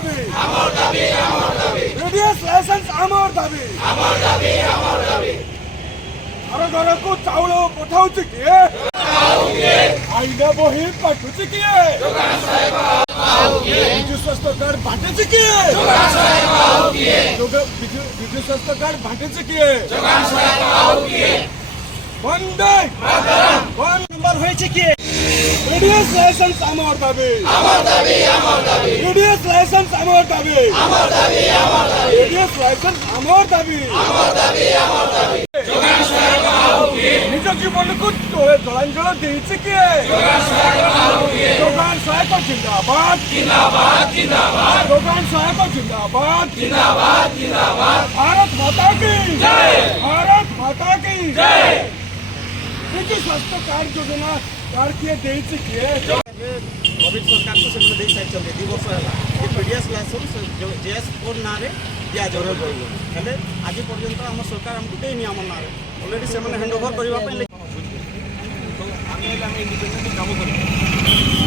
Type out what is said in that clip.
দাবি BDS licence আমার দাবি ঘর ঘরକୁ ଚାଉଳ ପଠାଉଛି କିଏ ଆଇନ ବହି କାଟୁଛି କିଏ ବିଜୁ ସ୍ୱାସ୍ଥ୍ୟ କାର୍ଡ ବାଣ୍ଟୁଛି କିଏ ବିଜୁ ସ୍ୱାସ୍ଥ୍ୟ କାର୍ଡ ବାଣ୍ଟୁଛି କିଏ বন্দে কোন নম্বর হয়েছে কি বিডিএস লাইসেন্স আমার দাবি বিডিএস লাইসেন্স আমার দাবি বিডিএস লাইসেন্স আমার দাবি নিজ জীবনকু জলাঞ্জল দিয়েছে কি যোগান সহায়ক জিন্দাবাদ যোগান সহায়ক জিন্দাবাদ भारत माता की बिजु स्वास्थ्य कार्ड योजना कार्ड किए देइछि किए कोविड सरकार को से दे साइड चले 2 वर्ष है ये पीडीएस लाइसेंस जेएस कोड ना रे दिया जरूर हेले आज पर्यंत हम सरकार हमको दे नि हमर ना रे ऑलरेडी से माने हैंडओवर करबा पे तो आमे इंडिपेंडेंट काम करी